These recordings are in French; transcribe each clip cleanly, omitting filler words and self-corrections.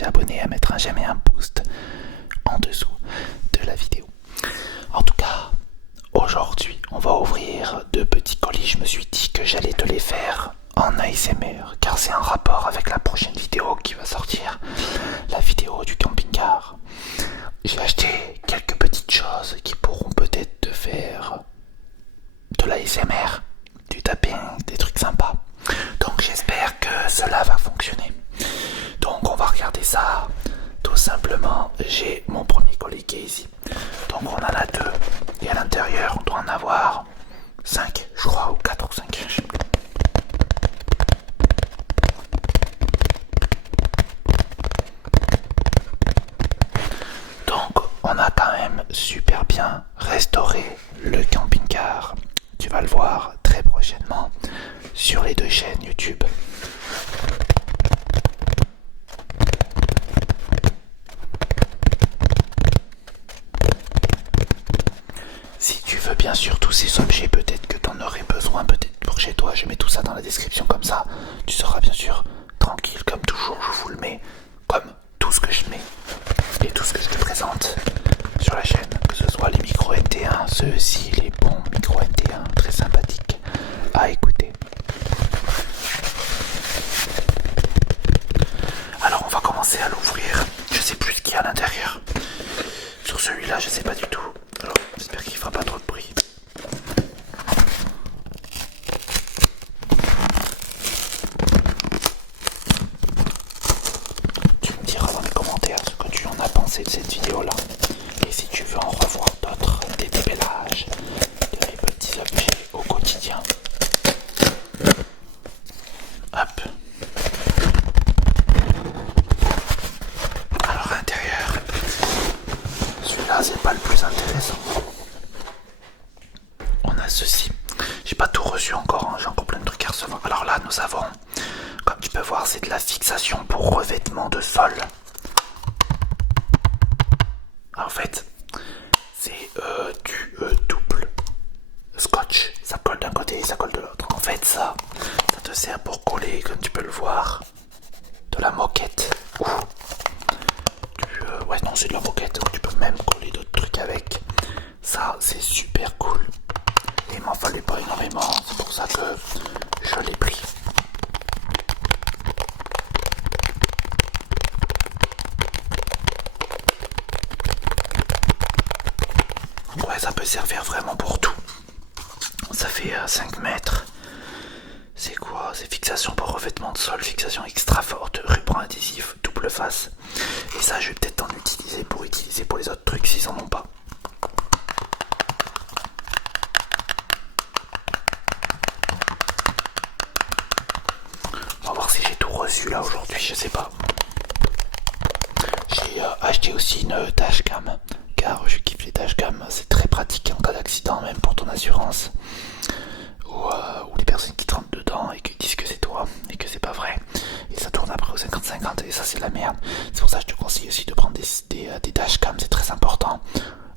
déjà abonné, à mettre un j'aime et un boost en dessous de la vidéo. En tout cas, aujourd'hui, on va ouvrir deux petits colis. Je me suis dit que j'allais te les faire en ASMR, car c'est un rapport avec la prochaine vidéo qui va sortir, la vidéo du camping-car. J'ai acheté quelques petites choses qui pourront peut-être te faire de l'ASMR, du tapping, des trucs sympas. Donc j'espère que cela va fonctionner. Donc on va regarder ça. Tout simplement, j'ai mon premier colis qui est ici. Donc on en a deux. Et à l'intérieur, on doit en avoir 5, je crois, ou 4 ou 5. Donc on a quand même super bien restauré le camping-car. Tu vas le voir très prochainement sur les deux chaînes YouTube. Si tu veux bien sûr tous ces objets, peut-être que tu en aurais besoin, peut-être pour chez toi, je mets tout ça dans la description comme ça. Tu seras bien sûr tranquille, comme toujours, je vous le mets, comme tout ce que je mets et tout ce que je te présente sur la chaîne, que ce soit les micros NT1, ceux-ci, les bons micros NT1, très sympathiques à écouter. Alors on va commencer à l'ouvrir. Je sais plus ce qu'il y a à l'intérieur. Sur celui-là, je sais pas du tout. Alors j'espère qu'il fera pas trop de bruit. Tu me diras dans les commentaires ce que tu en as pensé de cette vidéo-là. Et si tu veux en revoir d'autres, des débellages, de mes petits objets au quotidien. Hop. Alors à l'intérieur, celui-là c'est pas le plus intéressant. On a ceci. J'ai pas tout reçu encore, hein. J'ai encore plein de trucs à recevoir. Alors là nous avons, comme tu peux voir, c'est de la fixation pour revêtement de sol. En fait, c'est du double scotch. Ça colle d'un côté et ça colle de l'autre. En fait ça te sert pour coller, comme tu peux le voir, de la moquette. Ouais non, c'est de la moquette. Tu peux même coller d'autres trucs avec. Ça c'est super cool. Et il m'en fallait pas énormément, c'est pour ça que je l'ai pris. Ouais, ça peut servir vraiment pour tout. Ça fait 5 mètres. C'est quoi? C'est fixation pour revêtement de sol, fixation extra forte, ruban adhésif, double face. Et ça, je vais peut-être en utiliser pour les autres trucs s'ils en ont pas. On va voir si j'ai tout reçu là aujourd'hui, je sais pas. J'ai acheté aussi une dashcam, car je kiffe les dashcams, c'est très pratique en cas d'accident, même pour ton assurance. Ou les personnes qui te rentrent dedans et qui disent que c'est toi et que c'est pas vrai. Et ça tourne après au 50-50 et ça c'est la merde. C'est pour ça que je te conseille aussi de prendre des dashcams, c'est très important.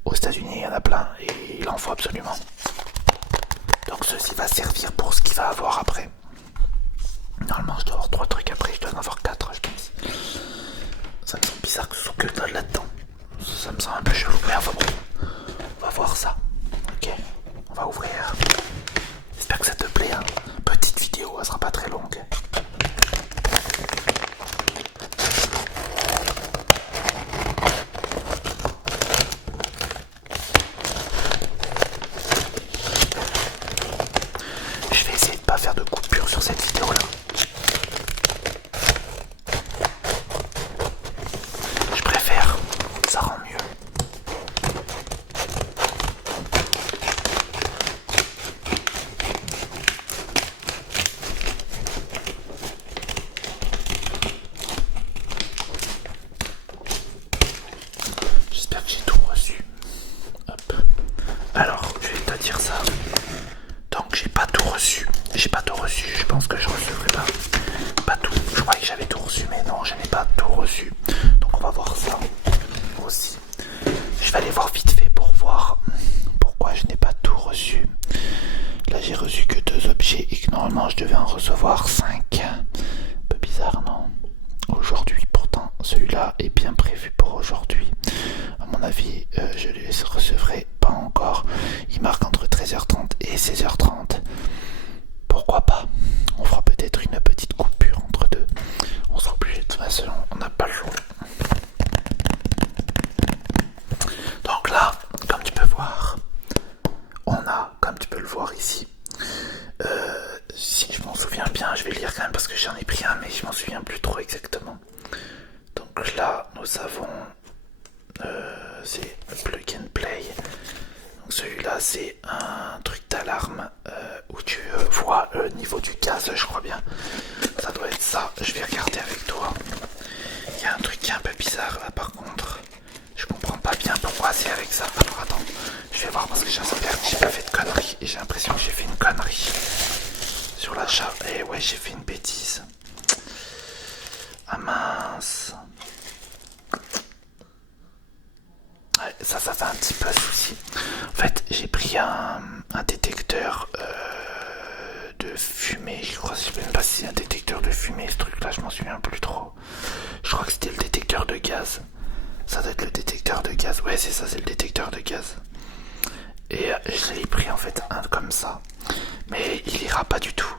Aux États-Unis il y en a plein et il en faut absolument. Donc ceci va servir pour ce qu'il va avoir après. Normalement je dois avoir 3 trucs après, je dois en avoir 4 je pense. Ça me semble bizarre que ce soit que dalle là-dedans. Ça me semble un peu chelou, mais enfin bon. On va voir ça. Ok, on va ouvrir. J'espère que ça te plaît, hein. Petite vidéo, elle sera pas très longue. Je vais essayer de pas faire de coupure sur cette vidéo là. Je préfère, ça rend mieux. J'espère que j'ai tout reçu. Hop. Alors, je vais te dire ça. Donc, j'ai pas tout reçu. Je pense que je recevrai pas tout. Je croyais que j'avais tout reçu, mais non, je n'ai pas tout reçu. Donc, on va voir ça aussi. Je vais aller voir vite fait pour voir pourquoi je n'ai pas tout reçu. Là, j'ai reçu que 2 objets et que normalement, je devais en recevoir 5. Un peu bizarre, non? Aujourd'hui, pourtant, celui-là 13h30 et 16h30. Pourquoi pas? On fera peut-être une petite coupure entre deux. On sera obligé de toute façon, on n'a pas le choix. Donc là, comme tu peux voir, on a, comme tu peux le voir ici, si je m'en souviens bien, je vais lire quand même parce que j'en ai pris un, mais je m'en souviens plus trop exactement. Donc là, nous avons, c'est plug and play. Donc celui-là, c'est un truc d'alarme où tu vois le niveau du gaz, je crois bien. Ça doit être ça. Je vais regarder avec toi. Il y a un truc qui est un peu bizarre là, par contre. Je comprends pas bien pourquoi c'est avec ça. Alors attends, je vais voir parce que j'espère que j'ai pas fait de conneries. Et j'ai l'impression que j'ai fait une connerie sur l'achat. Et ouais, j'ai fait une bêtise. Ah mince. Ouais, ça fait un petit peu souci. En fait, j'ai pris un détecteur de fumée. Je crois, je sais même pas si c'est un détecteur de fumée ce truc là, je m'en souviens plus trop. Je crois que c'était le détecteur de gaz. Ça doit être le détecteur de gaz. Ouais, c'est ça, c'est le détecteur de gaz. Et je l'ai pris en fait un comme ça. Mais il ira pas du tout.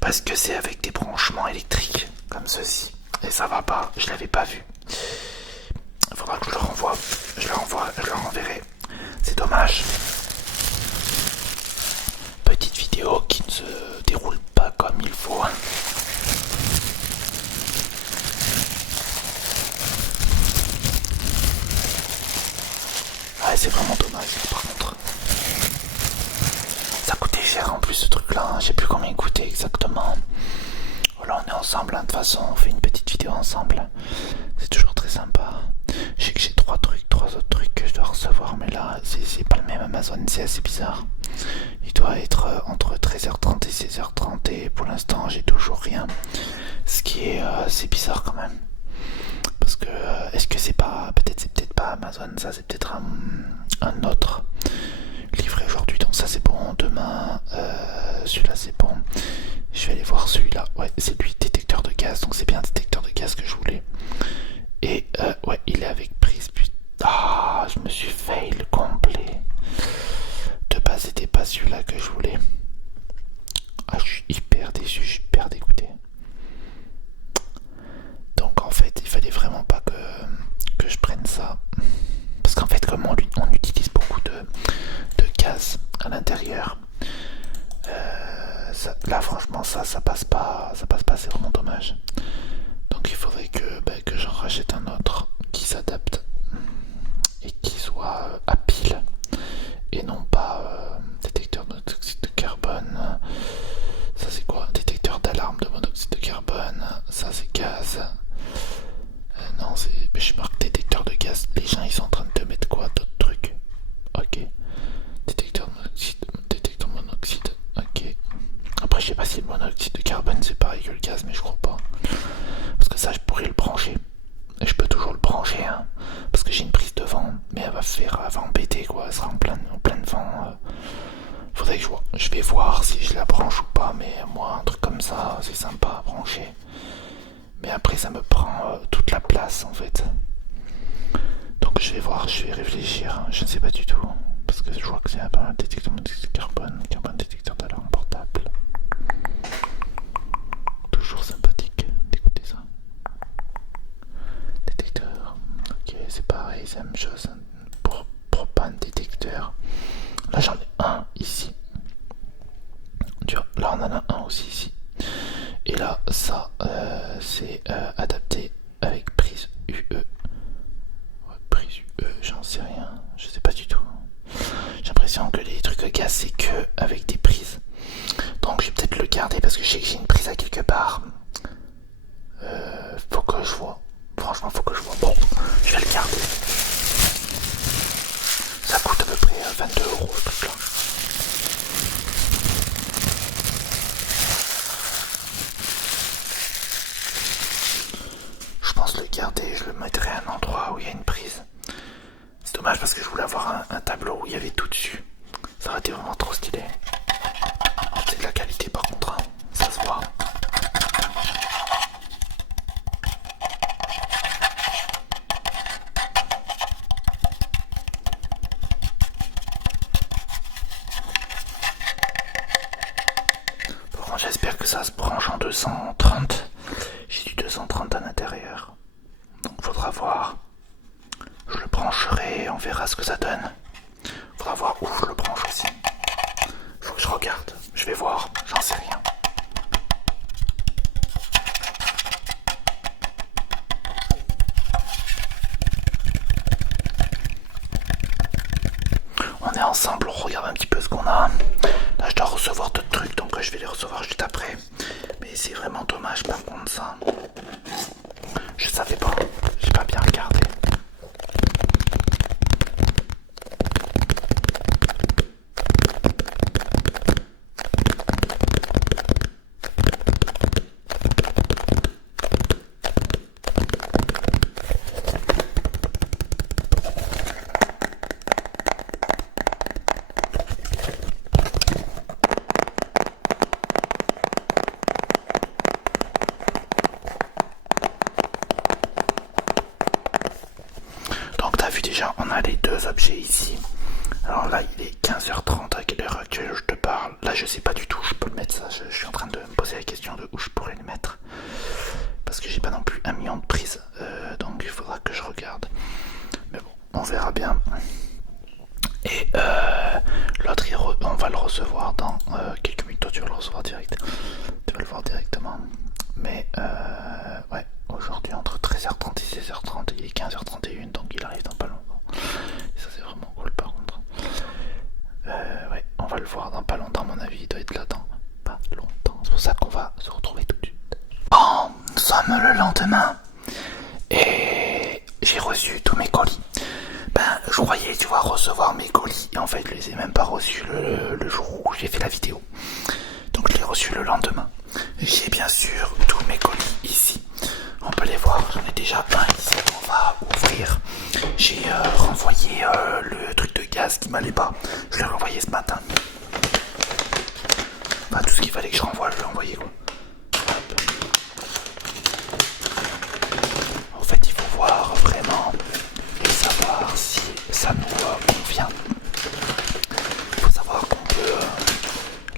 Parce que c'est avec des branchements électriques comme ceci. Et ça va pas, je l'avais pas vu. Il faudra que je le renvoie. Je le renverrai. C'est dommage. Petite vidéo qui ne se déroule pas comme il faut. Ouais, c'est vraiment dommage par contre. Ça coûtait cher en plus ce truc là. Je sais plus combien il coûtait exactement. Voilà, on est ensemble. De toute façon, on fait une petite vidéo ensemble. C'est toujours très sympa. Je sais que j'ai trois autres trucs que je dois recevoir, mais là, c'est pas le même Amazon, c'est assez bizarre. Il doit être entre 13h30 et 16h30 et pour l'instant, j'ai toujours rien. Ce qui est assez bizarre quand même. Parce que, est-ce que c'est peut-être pas Amazon, ça c'est peut-être un autre livré aujourd'hui. Donc ça c'est bon, demain, celui-là c'est bon. Je vais aller voir celui-là. Ouais, c'est lui, détecteur de gaz. Donc c'est bien un détecteur de gaz que je voulais. Et ouais, il est avec prise. Ah, je me suis fail complet. De base, c'était pas celui-là que je voulais. Ah, je suis hyper déçu, je suis hyper dégoûté. Donc en fait, il fallait vraiment pas que je prenne ça. Parce qu'en fait, comme on utilise beaucoup de gaz à l'intérieur, là franchement ça passe pas, c'est vraiment dommage. Donc il faudrait que j'en rachète un autre qui s'adapte et qui soit à pile et non pas détecteur de monoxyde de carbone. Ça c'est quoi? Détecteur d'alarme de monoxyde de carbone. Ça c'est gaz. Non, je marque détecteur de gaz. Les gens ils sont en train de te mettre quoi? D'autres trucs? Ok. Détecteur de monoxyde. Ok. Après je sais pas si le monoxyde de carbone c'est pareil que le gaz, mais je crois pas. Parce que ça je pourrais le brancher. Et je peux toujours le brancher, hein. Parce que j'ai une prise de vent, mais elle va embêter quoi. Elle sera en plein vent. Faudrait que je vois. Je vais voir si je la branche ou pas, mais moi un truc comme ça c'est sympa à brancher. Mais après ça me prend toute la place en fait. Donc je vais voir, je vais réfléchir. Je ne sais pas du tout. Parce que je vois que c'est un détecteur de carbone détecteur d'alarme portable. Toujours sympathique d'écouter ça. Détecteur. Ok, c'est pareil, c'est la même chose. Pour propane détecteur. Là j'en ai un ici. Tu vois, là on en a un aussi ici. Et là ça c'est adapté avec prise UE. Ouais, prise UE, j'en sais rien. Je sais pas du tout. J'ai l'impression que les trucs à gaz c'est que avec des prises. Donc je vais peut-être le garder parce que je sais que j'ai une prise à quelque part. Faut que je vois. Franchement faut que je vois. Bon, je vais le garder. Ça coûte à peu près 22 € ce truc là. Je pense le garder, je le mettrai à un endroit où il y a une prise. C'est dommage parce que je voulais avoir un tableau où il y avait tout dessus. Ça aurait été vraiment trop stylé. C'est de la qualité par contre, hein. Ça se voit. que ça se branche en 230. J'ai du 230 à l'intérieur. Donc faudra voir. Je le brancherai, on verra ce que ça donne. Faudra voir où je le branche aussi. Faut que je regarde. Je vais voir, j'en sais rien. On est ensemble, on regarde un petit peu ce qu'on a. Là je dois recevoir d'autres trucs, donc je vais les recevoir juste après. Mais c'est vraiment dommage par contre ça. Je savais pas, j'ai pas bien regardé. Donc t'as vu déjà, on a les deux objets ici. Alors là il est 15h30 à quelle heure actuelle je te parle. Là je sais pas du tout où je peux le mettre ça. Je suis en train de me poser la question de où je pourrais le mettre. Parce que j'ai pas non plus un million de prises. Donc il faudra que je regarde. Mais bon, on verra bien. Et l'autre on va le recevoir dans quelques minutes. Toi tu vas le recevoir direct. Tu vas le voir directement. Mais ouais, aujourd'hui entre 13h30 et 16h30, il est 15h31, donc il arrive dans pas longtemps. Et ça c'est vraiment cool par contre. Ouais, on va le voir dans pas longtemps, à mon avis, il doit être là dans pas longtemps. C'est pour ça qu'on va se retrouver tout de suite. Bon, nous sommes le lendemain et j'ai reçu tous mes colis. Ben, je croyais, tu vois, recevoir mes colis et en fait je les ai même pas reçus le jour où j'ai fait la vidéo. Donc je l'ai reçu le lendemain. J'ai bien sûr tous mes colis ici. On peut les voir, j'en ai déjà un ici qu'on va ouvrir. J'ai renvoyé le truc de gaz qui m'allait pas. Je l'ai renvoyé ce matin. Enfin, tout ce qu'il fallait que je renvoie, je l'ai envoyé quoi. Hop. En fait, il faut voir vraiment et savoir si ça nous convient. Il faut savoir qu'on peut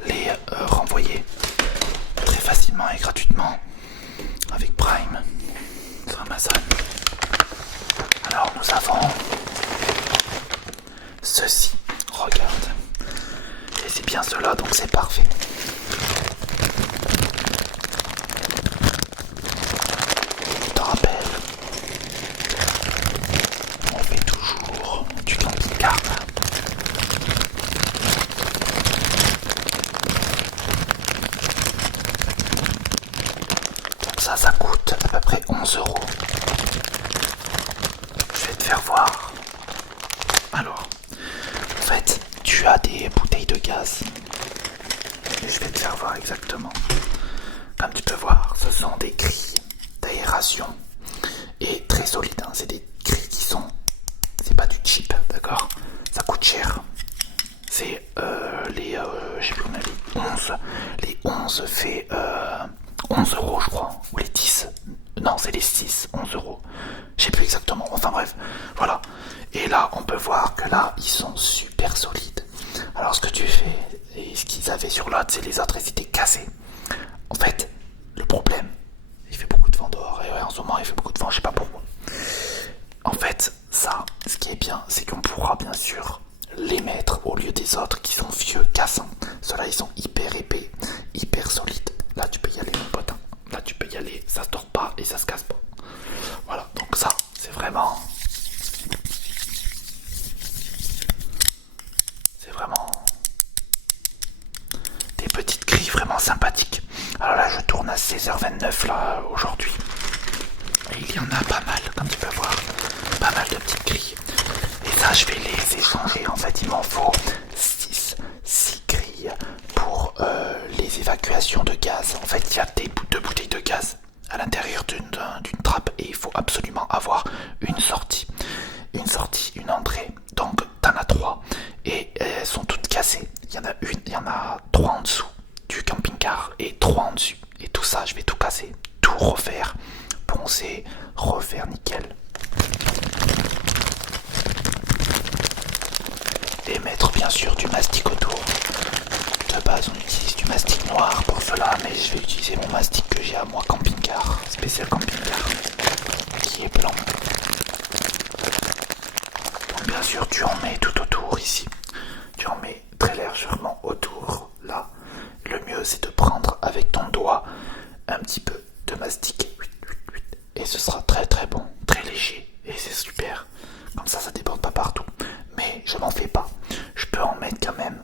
les renvoyer très facilement et gratuitement avec Prime sur Amazon. Alors nous avons ceci, regarde, et c'est bien cela, donc c'est parfait. Tu te rappelles, on fait toujours du camping-car. Donc ça coûte à peu près 11 €. Je vais te faire voir. Alors, en fait, tu as des bouteilles de gaz. Et je vais te faire voir exactement. Comme tu peux voir, ce sont des grilles d'aération. Et très solides, hein. C'est des grilles qui sont... C'est pas du cheap, d'accord? Ça coûte cher. C'est j'ai plus combien, les 11. Les 11 fait 11 € je crois. Ou les 10. Non, c'est les 6, 11 €. Je sais plus exactement. Enfin bref, voilà. Et là, on peut voir que là, ils sont super solides. Alors ce que tu fais, et ce qu'ils avaient sur l'autre, c'est les autres, ils étaient cassés. En fait, le problème, il fait beaucoup de vent dehors. Et ouais, en ce moment, il fait beaucoup de vent, je sais pas pourquoi. En fait, ça, ce qui est bien, c'est qu'on pourra bien sûr les mettre au lieu des autres qui sont vieux, cassants. Ceux-là, ils sont hyper épais, hyper solides. Là, tu peux y aller, mon pote. Là, tu peux y aller, ça se tord pas et ça se casse pas. Voilà, donc ça, c'est vraiment... C'est vraiment... des petites grilles vraiment sympathiques. Alors là, je tourne à 16h29 là, aujourd'hui. Et il y en a pas mal, comme tu peux voir. Pas mal de petites grilles. Et ça, je vais les échanger. En fait, il m'en faut 6 grilles pour les évacuations de gaz. En fait, il y a deux bouteilles de gaz à l'intérieur d'une trappe et il faut absolument avoir une sortie. Une sortie, une entrée. Donc, t'en as 3 et elles sont toutes cassées. Il y en a 3 en dessous du camping-car et 3 en dessus. Et tout ça, je vais tout casser, tout refaire, poncer, refaire nickel. Et mettre bien sûr du mastic autour. De base, on utilise du mastic noir. noir pour cela, mais je vais utiliser mon mastic que j'ai à moi, camping-car, spécial camping-car, qui est blanc. Donc bien sûr tu en mets tout autour ici, tu en mets très légèrement autour, là. Le mieux c'est de prendre avec ton doigt un petit peu de mastic, et ce sera très très bon, très léger, et c'est super. Comme ça déborde pas partout, mais je m'en fais pas. Je peux en mettre quand même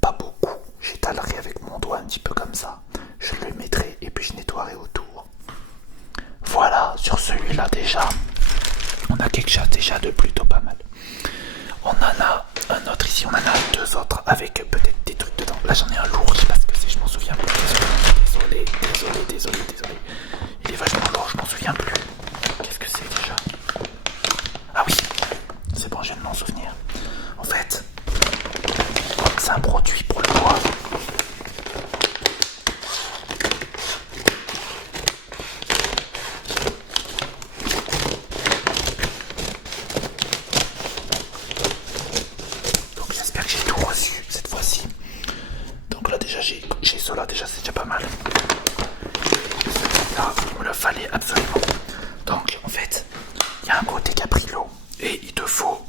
pas beaucoup. J'étalerai avec mon doigt un petit peu comme ça. Je le mettrai et puis je nettoierai autour. Voilà, sur celui-là déjà, on a quelque chose déjà de plutôt pas mal. On en a un autre ici, on en a deux autres avec peut-être des trucs dedans. Là j'en ai un lourd, je sais pas ce que c'est, je m'en souviens plus. Désolé. Il est vachement lourd, je m'en souviens plus. Qu'est-ce que c'est déjà? Ah oui, c'est bon, je viens de m'en souvenir. En fait, c'est un produit pour le bois. Donc j'espère que j'ai tout reçu cette fois-ci. Donc là déjà j'ai cela, déjà c'est déjà pas mal. Là, il me le fallait absolument. Donc en fait, il y a un côté Caprilo et il te faut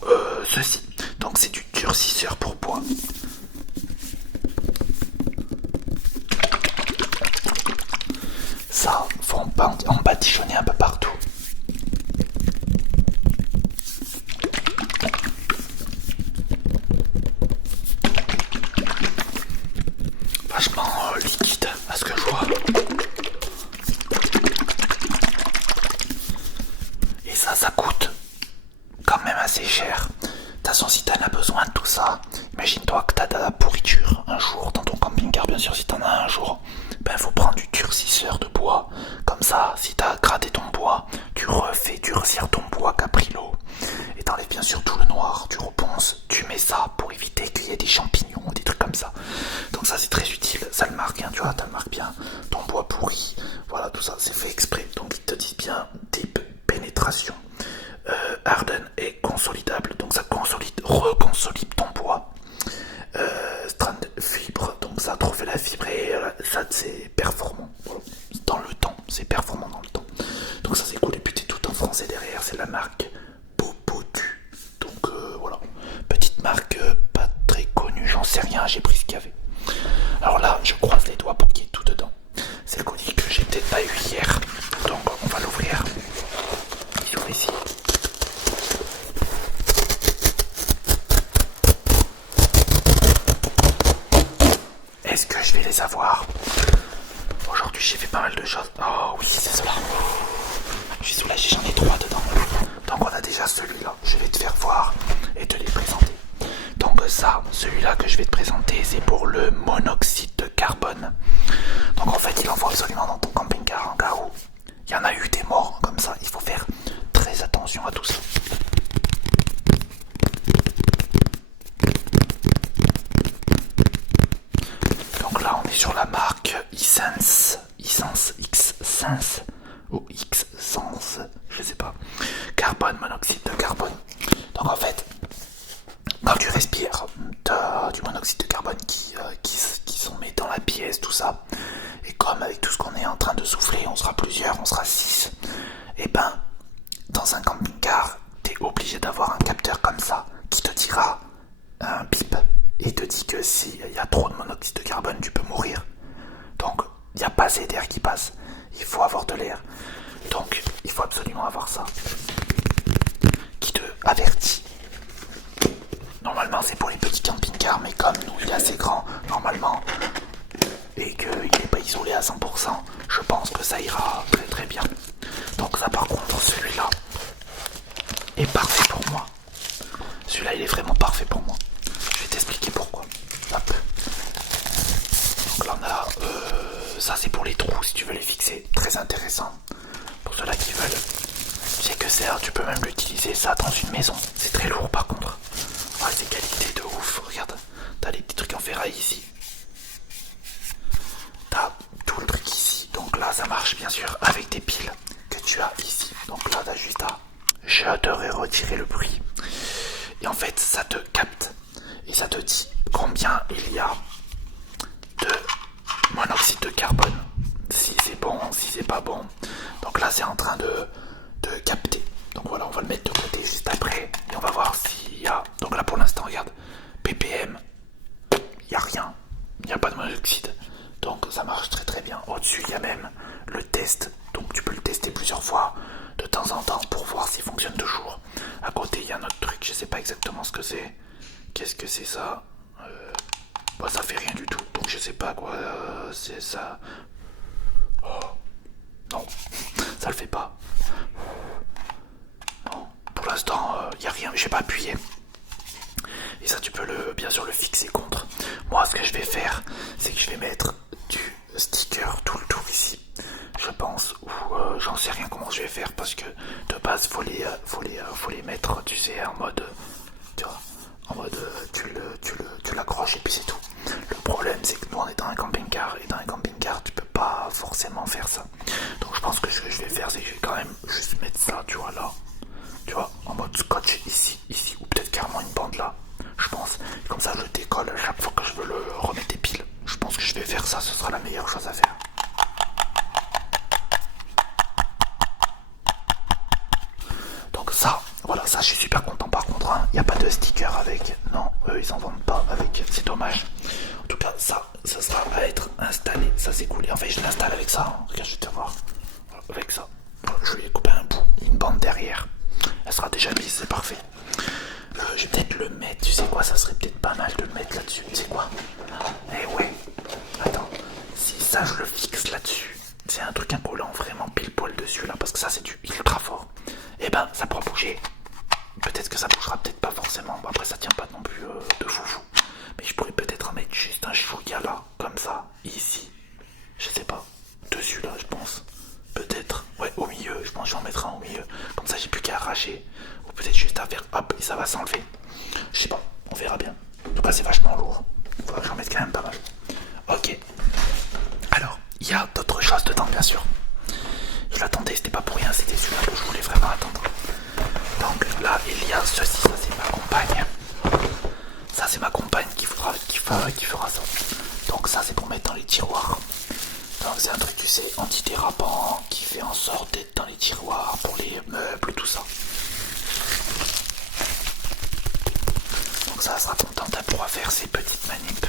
ceci. Donc c'est du durcisseur pour bois. Ça, faut en badigeonner un peu partout. Vachement liquide à ce que je vois. Et ça coûte quand même assez cher. De toute façon, si t'en as besoin de tout ça, imagine-toi que t'as de la pourriture un jour dans ton camping-car, bien sûr, si t'en as un jour, ben faut prendre du durcisseur de bois. Comme ça, si t'as gratté ton bois, tu refais durcir ton bois Caprilo. Et t'enlèves bien sûr tout le noir, tu reponces, tu mets ça pour éviter qu'il y ait des champignons ou des trucs comme ça. Donc ça c'est très utile, ça le marque, hein, tu vois, ça le marque bien, ton bois pourri, voilà, tout ça c'est fait exprès. Donc ils te disent bien type pénétration, harden et consolidable, donc ça reconsolide ton bois. Strand fibre, donc ça refait la fibre et ça c'est performant, voilà. Dans le temps, c'est performant dans le temps. Donc ça c'est cool, et puis t'es tout en français derrière, c'est la marque Bobotu. Donc voilà, petite marque pas très connue, j'en sais rien, j'ai pris ce qu'il y avait. Alors là, je croise les doigts pour qu'il y ait tout dedans. C'est le colis que j'ai peut-être pas eu hier, donc on va l'ouvrir. Il s'ouvre ici. Est-ce que je vais les avoir? Aujourd'hui j'ai fait pas mal de choses. Oh oui, c'est cela. Je suis soulagé, j'en ai 3 dedans. Donc on a déjà celui-là, je vais te faire voir et te les présenter. Donc ça, celui-là que je vais te présenter, c'est pour le monoxyde de carbone. Donc en fait, il en faut absolument dans ton camping-car en cas où il y en a eu des morts comme ça. Il faut faire très attention à tout ça. Donc là, on est sur la marque Xsense ou Xsense, je sais pas. Carbone, monoxyde de carbone. Donc en fait, quand tu respires du monoxyde de carbone qui sont mis dans la pièce, tout ça, et comme avec tout ce qu'on est en train de souffler, on sera plusieurs, on sera 6, et ben, dans un camping-car, t'es obligé d'avoir un capteur comme ça, qui te dira un bip, et te dit que s'il y a trop de monoxyde de carbone, tu peux mourir. Donc, il n'y a pas assez d'air qui passe, il faut avoir de l'air. Donc, il faut absolument avoir ça, qui te avertit. Normalement c'est pour les petits camping-cars, mais comme nous il est assez grand normalement et qu'il n'est pas isolé à 100%, je pense que ça ira très très bien. Donc ça par contre, celui-là est parfait pour moi. Celui-là il est vraiment parfait pour moi. Je vais t'expliquer pourquoi. Hop. Donc là on a ça, c'est pour les trous si tu veux les fixer, très intéressant pour ceux-là qui veulent. C'est que ça, tu peux même l'utiliser ça dans une maison. C'est très lourd par contre. Ouais, c'est qualité de ouf, regarde, t'as les petits trucs en ferraille ici. T'as tout le truc ici, donc là ça marche bien sûr avec des piles que tu as ici. Donc là t'as juste à shutter et retirer le bruit. Et en fait ça te capte et ça te dit combien il y a de monoxyde bon. Donc là c'est en train de capter. Donc voilà, on va le mettre de côté juste après et on va voir s'il y a. Donc là pour l'instant regarde, ppm, il n'y a rien, il n'y a pas de monoxyde. Donc ça marche très très bien. Au-dessus il y a même le test, donc tu peux le tester plusieurs fois de temps en temps pour voir s'il fonctionne toujours. À côté il y a un autre truc, je sais pas exactement ce que c'est. Qu'est-ce que c'est ça? Bah, ça fait rien du tout, donc je sais pas quoi c'est ça. Oh. Non, ça le fait pas. Non, pour l'instant, il n'y a rien, j'ai pas appuyé. Et ça, tu peux bien sûr le fixer contre. Moi, ce que je vais faire, c'est que je vais mettre du sticker tout le tour ici. Je pense, ou j'en sais rien comment je vais faire parce que de base, faut les mettre, tu sais, en mode, tu vois, en mode, tu l'accroches et puis c'est tout. Le problème, c'est que nous, on est dans un camping-car et dans un camping-car, tu peux pas forcément faire ça. Donc, je pense que ce que je vais faire, c'est que je vais quand même juste mettre ça, tu vois, là. Tu vois, en mode scotch ici, ou peut-être carrément une bande là, je pense. Et comme ça, je décolle à chaque fois que je veux le remettre des piles. Je pense que je vais faire ça, ce sera la meilleure chose à faire. Donc ça, voilà, ça je suis super content. Par contre, il n'y a pas de sticker avec. Non, eux ils en vendent pas avec, c'est dommage. En tout cas, ça sera à être installé. Ça c'est cool. Et en fait, je l'installe avec ça. Regarde, je vais te voir. Avec ça. Je vais couper un bout, une bande derrière. Elle sera déjà mise, c'est parfait. Je vais peut-être le mettre, tu sais quoi, ça serait peut-être pas mal de le mettre là-dessus. Tu sais quoi? Eh ouais. Attends, si ça je le fixe là-dessus, c'est un truc incollant vraiment pile poil dessus là, parce que ça c'est du ultra fort. Et ben ça pourra bouger. Peut-être que ça bougera, peut-être pas forcément. Bon, après ça tient pas non plus de foufou. Mais je pourrais peut-être en mettre juste un chouïa là, comme ça, ici. Je sais pas. Dessus là, je pense. Peut-être. Ouais, au milieu. Je pense que j'en mettrai un au milieu. Comme ça, j'ai plus qu'à arracher. Ou peut-être juste à faire hop et ça va s'enlever. Je sais pas. On verra bien. En tout cas, c'est vachement lourd. Il faudra que j'en mette quand même pas mal. Ok. Alors, il y a d'autres choses dedans, bien sûr. Je l'attendais, c'était pas pour rien. C'était celui-là que je voulais vraiment attendre. Donc là, il y a ceci. Ça, c'est ma compagne. Ça, c'est ma compagne qui fera ça. Donc ça, c'est pour mettre dans les tiroirs. Donc c'est un truc, tu sais, antidérapant qui fait en sorte d'être dans les tiroirs pour les meubles, tout ça. Donc ça sera contente, elle pourra faire ses petites manips.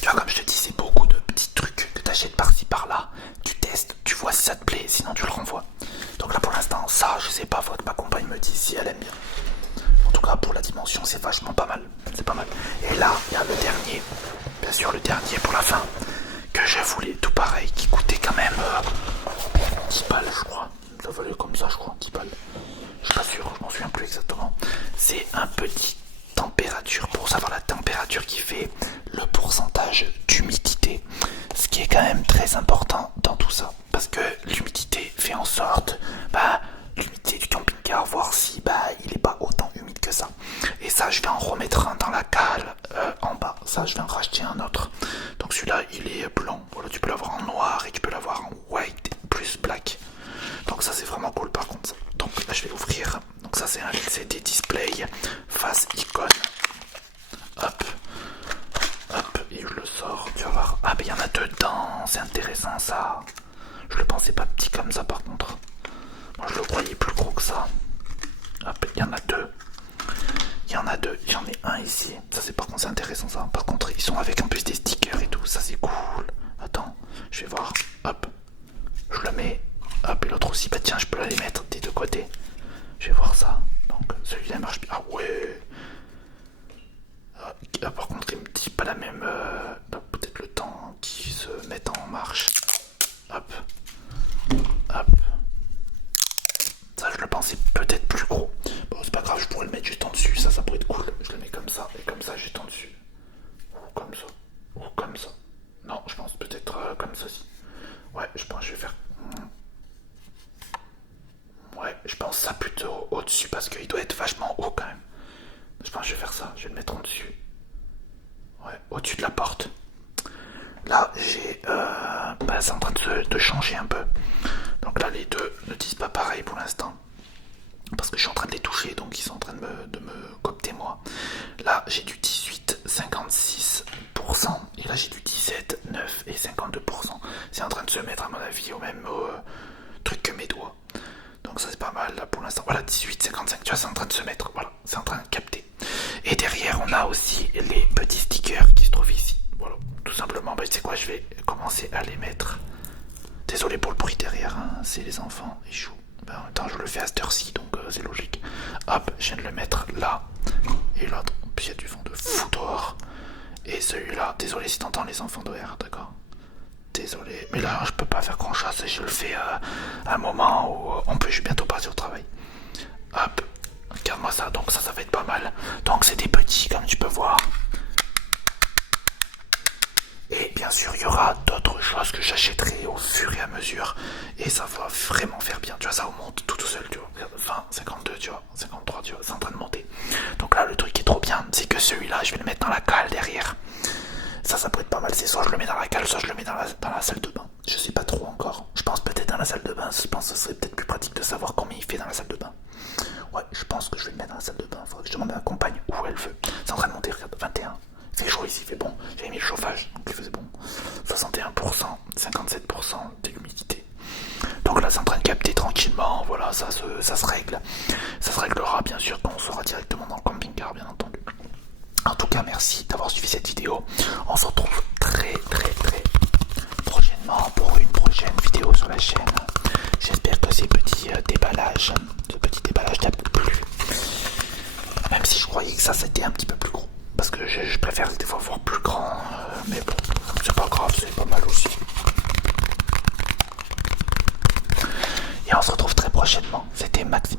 Tu vois, comme je te dis, c'est beaucoup de petits trucs que tu achètes par-ci par-là. Tu testes, tu vois si ça te plaît, sinon tu le renvoies. Donc là pour l'instant, ça, je sais pas, faut que ma compagne me dise si elle aime bien. En tout cas, pour la dimension, c'est vachement pas mal. C'est pas mal. Et là, il y a le dernier, bien sûr, le dernier pour la fin, que je voulais tout pareil, qui coûtait quand même 10 balles, je crois. Ça valait comme ça, je crois, 10 balles. Je suis pas sûr, je m'en souviens plus exactement. C'est un petit température pour savoir la température qui fait le pourcentage d'humidité. Ce qui est quand même très important dans tout ça. Parce que l'humidité fait en sorte, l'humidité du camping-car, voir si il est pas autant humide que ça. Et ça, je vais en remettre un dans la cale en bas. Ça, je vais en racheter un autre. Donc celui-là, il est blanc. Voilà, tu peux l'avoir en noir et tu peux l'avoir en white plus black. Donc ça, c'est vraiment cool par contre. Donc là, je vais l'ouvrir. Donc ça, c'est un LCD display face icône. Hop. Hop, et je le sors. Tu vas voir. Ah, il y en a deux dedans. C'est intéressant ça. Je le pensais pas petit comme ça par contre. Moi, je le croyais plus gros que ça. Hop, il y en a deux. Il y en a deux. J'en ai un ici. Ça, c'est par contre, c'est intéressant ça. Par contre, ils sont avec en plus des stickers et tout. Ça, c'est cool. Attends, je vais voir. Hop. Je le mets. Hop, et l'autre aussi. Bah, tiens, je peux les mettre des deux côtés. Je vais voir ça. Donc, celui-là marche bien. Ah ouais. Ah, par contre, il me dit pas la même. Peut-être le temps qu'ils se mettent en marche. Hop. Hop. Ça, je le pensais peut-être plus gros. Bon, c'est pas grave, je pourrais le mettre juste en dessus. Ça pourrait être cool. Je le mets comme ça et comme ça, juste en dessus. Ou comme ça. Ou comme ça. Non, je pense peut-être comme ceci. Ouais, je pense que je vais faire. Ouais, je pense ça plutôt au-dessus parce qu'il doit être vachement haut quand même. Je pense que je vais faire ça. Je vais le mettre en dessus. Ouais, au-dessus de la porte. Là, j'ai changer un peu. Donc là les deux ne disent pas pareil pour l'instant. Parce que je suis en train de les toucher, donc ils sont en train de me coopter moi. Là j'ai du 18, 56%, et là j'ai du 17, 9 et 52%. C'est en train de se mettre à mon avis au même truc que mes doigts. Donc ça c'est pas mal là pour l'instant. Voilà, 18, 55, tu vois, c'est en train de se mettre, voilà, c'est en train de capter. Et derrière on a aussi les petits stickers qui se trouvent ici. Voilà, tout simplement, bah tu sais quoi, je vais commencer à les mettre. Désolé pour le bruit derrière, hein, c'est les enfants, ils jouent. Ben, en même temps je le fais à cette heure-ci, donc c'est logique. Hop, je viens de le mettre là. Et l'autre, puis il y a du vent de fou dehors. Et celui-là, désolé si t'entends les enfants dehors, d'accord? Désolé, mais là je peux pas faire grand chose et je le fais à un moment où je vais bientôt passer au travail. Hop, regarde-moi ça, donc ça va être pas mal. Donc c'est des petits comme tu peux voir. Et bien sûr il y aura d'autres choses que j'achèterai au fur et à mesure. Et ça va vraiment faire bien, tu vois, ça monte tout seul, tu vois. Regarde, 20, 52, tu vois, 53, tu vois, c'est en train de monter. Donc là le truc qui est trop bien, c'est que celui-là je vais le mettre dans la cale derrière. Ça peut être pas mal, c'est soit je le mets dans la cale, soit je le mets dans la salle de bain. Je sais pas trop encore. Je pense peut-être dans la salle de bain, je pense que ce serait peut-être plus pratique de savoir combien il fait dans la salle de bain. Ouais, je pense que je vais le mettre dans la salle de bain. Faudrait que je demande à ma compagne où elle veut. C'est en train de monter, regarde, 21. Il fait chaud ici, il fait bon. J'avais mis le chauffage, donc il faisait bon. 61%, 57% de l'humidité. Donc là c'est en train de capter tranquillement, voilà, ça se règle. Ça se réglera bien sûr quand on sera directement dans le camping-car, bien entendu. En tout cas, merci d'avoir suivi cette vidéo. On se retrouve très prochainement pour une prochaine vidéo sur la chaîne. J'espère que ces petits déballages, t'a plu. Même si je croyais que ça c'était un petit peu plus gros. Parce que je préfère des fois voir plus grand. Mais bon, c'est pas grave, c'est pas mal aussi. Et on se retrouve très prochainement. C'était Maxi.